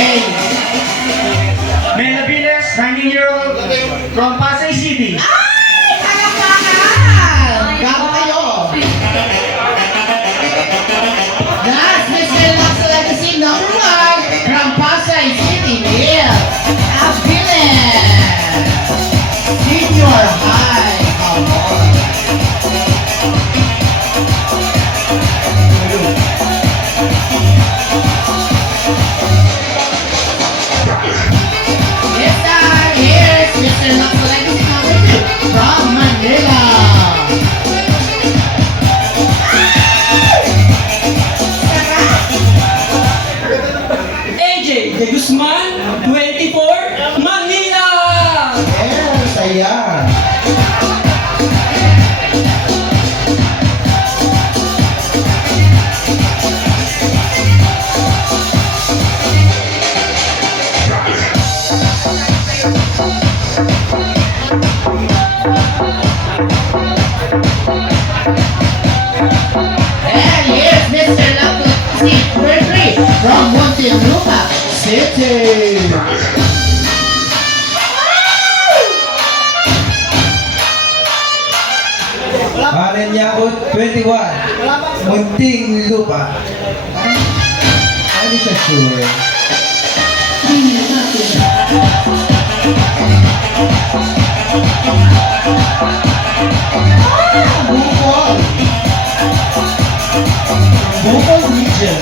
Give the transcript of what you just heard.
Okay. Mela Viles, 19-year-old from Pasay City. Ay! Palakpakan! Gago kayo! That's Mr. Lux Legacy number 1 from Pasay City, Neil Abilis! Senior High! Come on! This time, here's Mr. Lux Legacy number 2 from Manila! AJ De Guzman, 24, Manila! Yes, ayan! And here's Mr. Lux Legacy number 3 from Muntinlupa City! Allen Yakut, 21. Munting lupa. Hindi siya sure. Bukol! Bukol region.